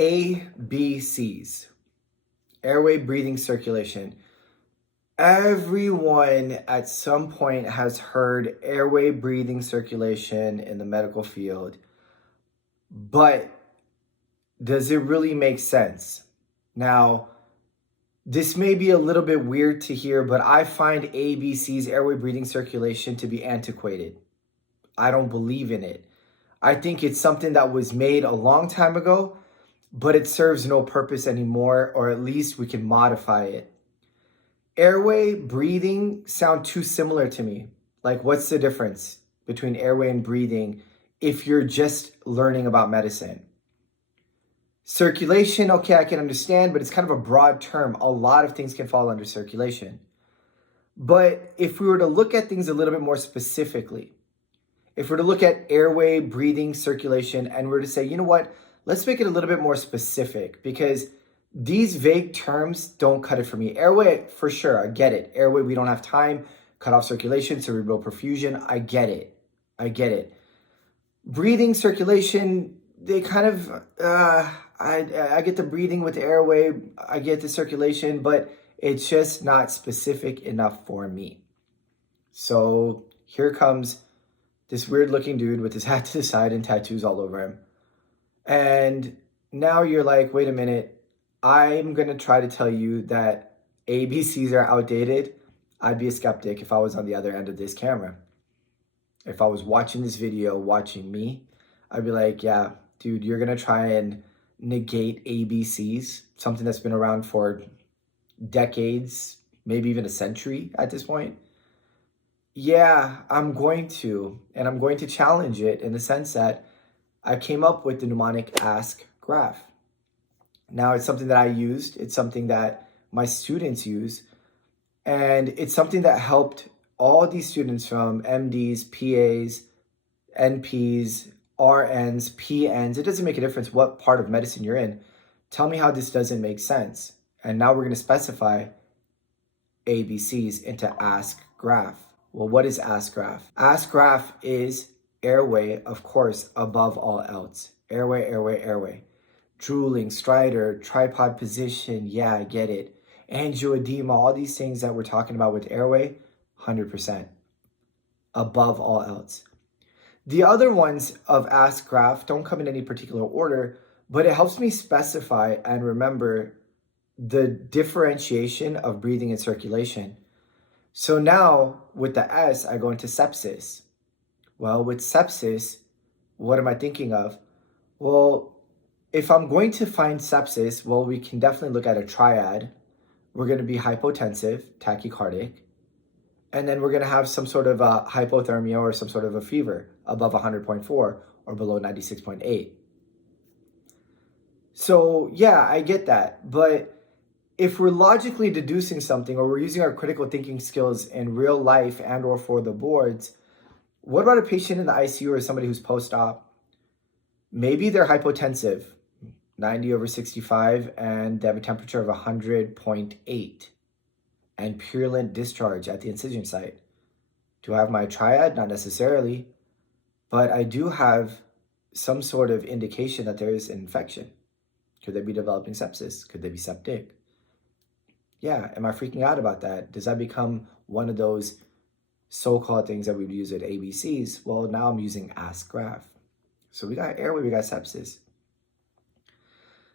ABCs, airway, breathing, circulation. Everyone at some point has heard airway, breathing, circulation in the medical field, but does it really make sense? Now, this may be a little bit weird to hear, but I find ABCs, airway, breathing, circulation, to be antiquated. I don't believe in it. I think it's something that was made a long time ago, but it serves no purpose anymore, or at least we can modify it. Airway, breathing sound too similar to me. Like, what's the difference between airway and breathing if you're just learning about medicine? Circulation, okay, I can understand, but it's kind of a broad term. A lot of things can fall under circulation. But if we were to look at things a little bit more specifically, if we're to look at airway, breathing, circulation, and we're to say, you know what, let's make it a little bit more specific, because these vague terms don't cut it for me. Airway, for sure, I get it. Airway, we don't have time. Cut off circulation, cerebral perfusion, I get it. Breathing, circulation, they kind of, I get the breathing with the airway, I get the circulation, but it's just not specific enough for me. So here comes this weird looking dude with his hat to the side and tattoos all over him. And now you're like, wait a minute, I'm going to try to tell you that ABCs are outdated. I'd be a skeptic if I was on the other end of this camera. If I was watching this video, watching me, I'd be like, yeah, dude, you're going to try and negate ABCs, something that's been around for decades, maybe even a century at this point. Yeah, I'm going to, and I'm going to challenge it in the sense that I came up with the mnemonic ask graph. Now, it's something that I used, it's something that my students use, and it's something that helped all these students from MDs, PAs, NPs, RNs, PNs. It doesn't make a difference what part of medicine you're in. Tell me how this doesn't make sense. And now we're going to specify ABCs into ask graph. Well, what is ask graph? Ask graph is airway, of course, above all else. Airway, airway, airway. Drooling, stridor, tripod position, yeah, I get it. Angioedema, all these things that we're talking about with airway, 100%. Above all else. The other ones of ask graph don't come in any particular order, but it helps me specify and remember the differentiation of breathing and circulation. So now with the S, I go into sepsis. Well, with sepsis, what am I thinking of? Well, if I'm going to find sepsis, well, we can definitely look at a triad. We're going to be hypotensive, tachycardic, and then we're going to have some sort of a hypothermia or some sort of a fever above 100.4 or below 96.8. So yeah, I get that. But if we're logically deducing something, or we're using our critical thinking skills in real life and or for the boards, what about a patient in the ICU or somebody who's post-op? Maybe they're hypotensive, 90/65, and they have a temperature of 100.8 and purulent discharge at the incision site. Do I have my triad? Not necessarily, but I do have some sort of indication that there is an infection. Could they be developing sepsis? Could they be septic? Yeah, am I freaking out about that? Does that become one of those so-called things that we would use at ABCs? Well, now I'm using ask graph. So we got airway, we got sepsis.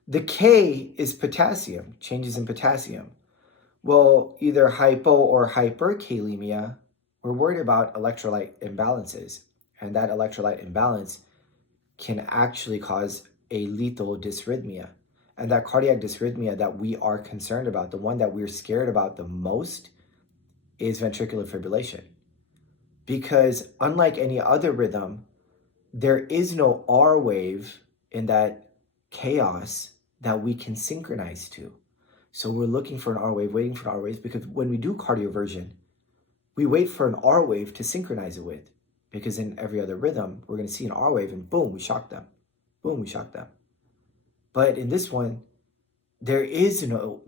The K is potassium, changes in potassium. Well, either hypo or hyperkalemia, we're worried about electrolyte imbalances. And that electrolyte imbalance can actually cause a lethal dysrhythmia. And that cardiac dysrhythmia that we are concerned about, the one that we're scared about the most, is ventricular fibrillation. Because unlike any other rhythm, there is no R wave in that chaos that we can synchronize to. So we're looking for an R wave, waiting for an R wave, because when we do cardioversion, we wait for an R wave to synchronize it with. Because in every other rhythm, we're going to see an R wave and boom, we shock them. Boom, we shock them. But in this one, there is no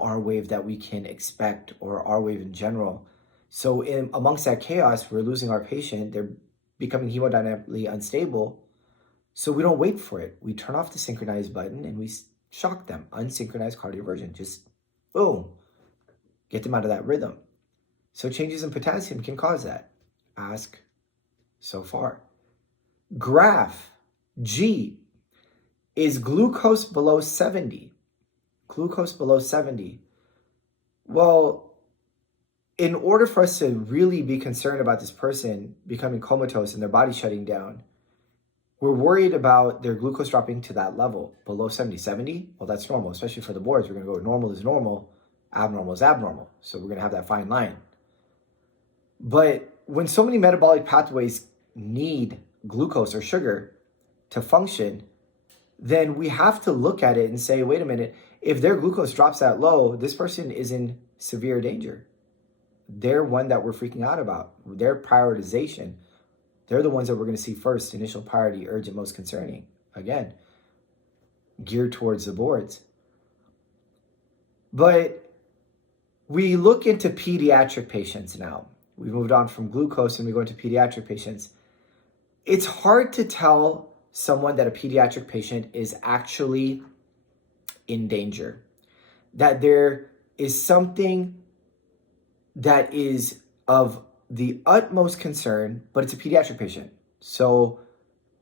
R wave that we can expect, or R wave in general. So amongst that chaos, we're losing our patient. They're becoming hemodynamically unstable. So we don't wait for it. We turn off the synchronize button and we shock them. Unsynchronized cardioversion. Just boom, get them out of that rhythm. So changes in potassium can cause that. Ask so far. Graph, G, is glucose below 70. Glucose below 70. Well, in order for us to really be concerned about this person becoming comatose and their body shutting down, we're worried about their glucose dropping to that level, below 70. 70, well, that's normal, especially for the boards. We're going to go normal is normal, abnormal is abnormal. So we're going to have that fine line. But when so many metabolic pathways need glucose or sugar to function, then we have to look at it and say, wait a minute, if their glucose drops that low, this person is in severe danger. They're one that we're freaking out about. Their prioritization, they're the ones that we're going to see first, initial priority, urgent, most concerning. Again, geared towards the boards. But we look into pediatric patients now. We moved on from glucose and we go into pediatric patients. It's hard to tell someone that a pediatric patient is actually in danger, that there is something that is of the utmost concern, but it's a pediatric patient. So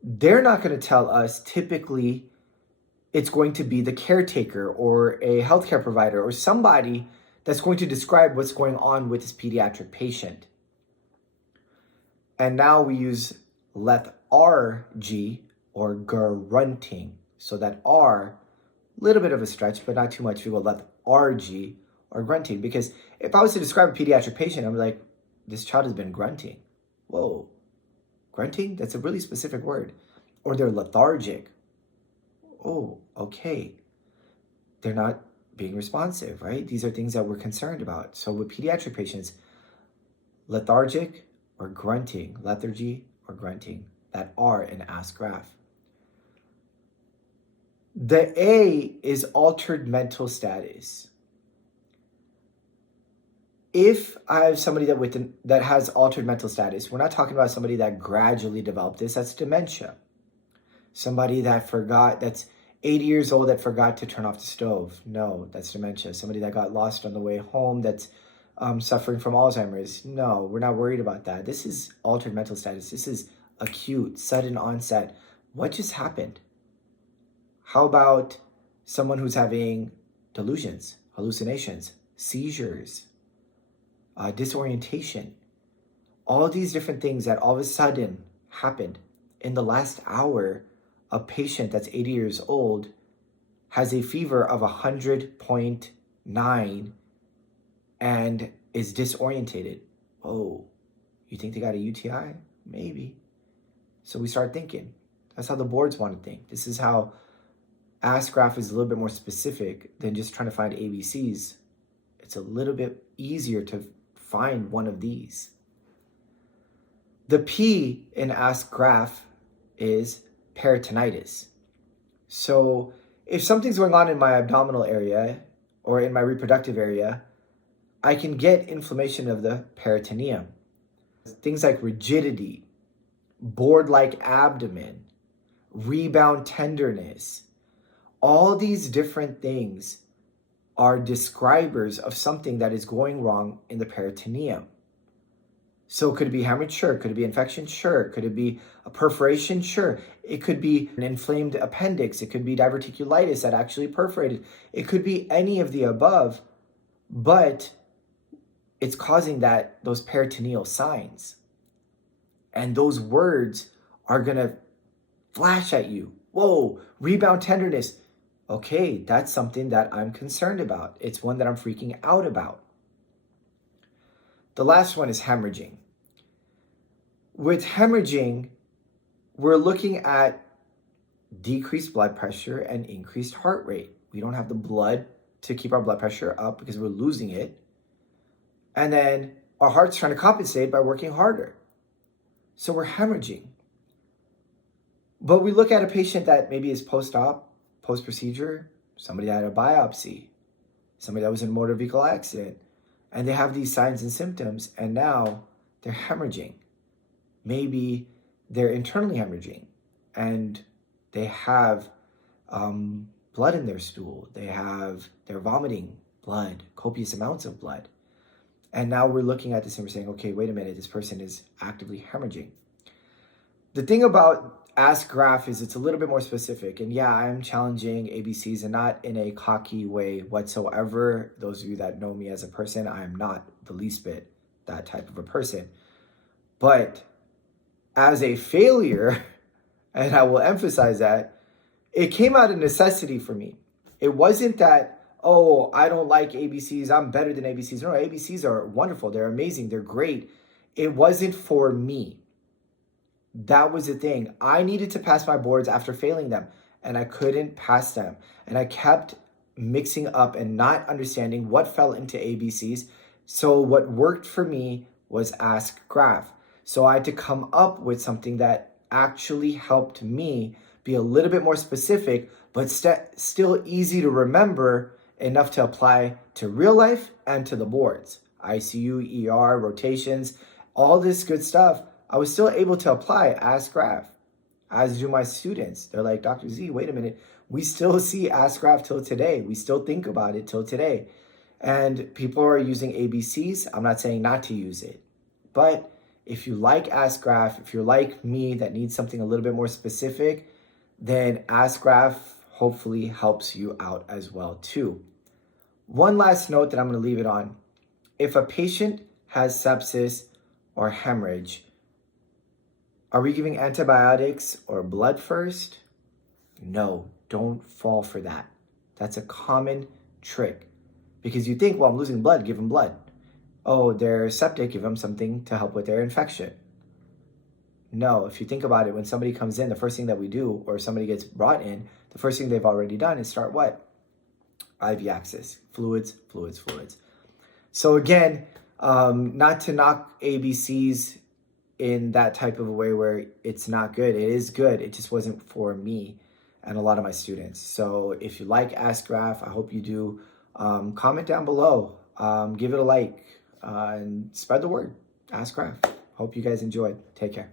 they're not going to tell us. Typically, it's going to be the caretaker or a healthcare provider or somebody that's going to describe what's going on with this pediatric patient. And now we use lethargy or grunting. So that R, little bit of a stretch, but not too much. We go lethargy or grunting. Because if I was to describe a pediatric patient, I'm like, this child has been grunting. Whoa, grunting? That's a really specific word. Or they're lethargic. Oh, okay. They're not being responsive, right? These are things that we're concerned about. So with pediatric patients, lethargic or grunting, lethargy or grunting, that R in ask graph. The A is altered mental status. If I have somebody that has altered mental status, we're not talking about somebody that gradually developed this. That's dementia. Somebody that that's 80 years old that forgot to turn off the stove. No, that's dementia. Somebody that got lost on the way home that's suffering from Alzheimer's. No, we're not worried about that. This is altered mental status. This is acute, sudden onset. What just happened? How about someone who's having delusions, hallucinations, seizures, disorientation? All these different things that all of a sudden happened in the last hour. A patient that's 80 years old has a fever of 100.9 and is disorientated. Oh, you think they got a UTI? Maybe. So we start thinking. That's how the boards want to think. This is how Ask Graph is a little bit more specific than just trying to find ABCs. It's a little bit easier to find one of these. The P in Ask Graph is peritonitis. So if something's going on in my abdominal area or in my reproductive area, I can get inflammation of the peritoneum. Things like rigidity, board-like abdomen, rebound tenderness, all these different things are describers of something that is going wrong in the peritoneum. So could it be hemorrhage? Sure. Could it be infection? Sure. Could it be a perforation? Sure. It could be an inflamed appendix. It could be diverticulitis that actually perforated. It could be any of the above, but it's causing those peritoneal signs. And those words are going to flash at you. Whoa, rebound tenderness. Okay, that's something that I'm concerned about. It's one that I'm freaking out about. The last one is hemorrhaging. With hemorrhaging, we're looking at decreased blood pressure and increased heart rate. We don't have the blood to keep our blood pressure up because we're losing it. And then our heart's trying to compensate by working harder. So we're hemorrhaging. But we look at a patient that maybe is post-op, post-procedure, somebody that had a biopsy, somebody that was in a motor vehicle accident, and they have these signs and symptoms, and now they're hemorrhaging. Maybe they're internally hemorrhaging, and They have blood in their stool. They're vomiting blood, copious amounts of blood. And now we're looking at this and we're saying, okay, wait a minute, this person is actively hemorrhaging. The thing about Ask Graph is it's a little bit more specific. And yeah, I'm challenging ABCs and not in a cocky way whatsoever. Those of you that know me as a person, I am not the least bit that type of a person. But as a failure, and I will emphasize that, it came out of necessity for me. It wasn't that, oh, I don't like ABCs, I'm better than ABCs. No, ABCs are wonderful, they're amazing, they're great. It wasn't for me. That was the thing. I needed to pass my boards after failing them, and I couldn't pass them. And I kept mixing up and not understanding what fell into ABCs. So what worked for me was Ask Graph. So I had to come up with something that actually helped me be a little bit more specific, but still easy to remember enough to apply to real life and to the boards. ICU, ER, rotations, all this good stuff. I was still able to apply Ask Graph, as do my students. They're like, Dr. Z, wait a minute. We still see Ask Graph till today. We still think about it till today. And people are using ABCs. I'm not saying not to use it. But if you like Ask Graph, if you're like me that needs something a little bit more specific, then Ask Graph hopefully helps you out as well too. One last note that I'm going to leave it on. If a patient has sepsis or hemorrhage, are we giving antibiotics or blood first? No, don't fall for that. That's a common trick. Because you think, well, I'm losing blood, give them blood. Oh, they're septic, give them something to help with their infection. No, if you think about it, when somebody comes in, the first thing that we do, or somebody gets brought in, the first thing they've already done is start what? IV access, fluids. So again, not to knock ABCs in that type of a way where it's not good. It is good. It just wasn't for me and a lot of my students. So if you like Ask Graph, I hope you do. Comment down below. Give it a like and spread the word. Ask Graph. Hope you guys enjoyed. Take care.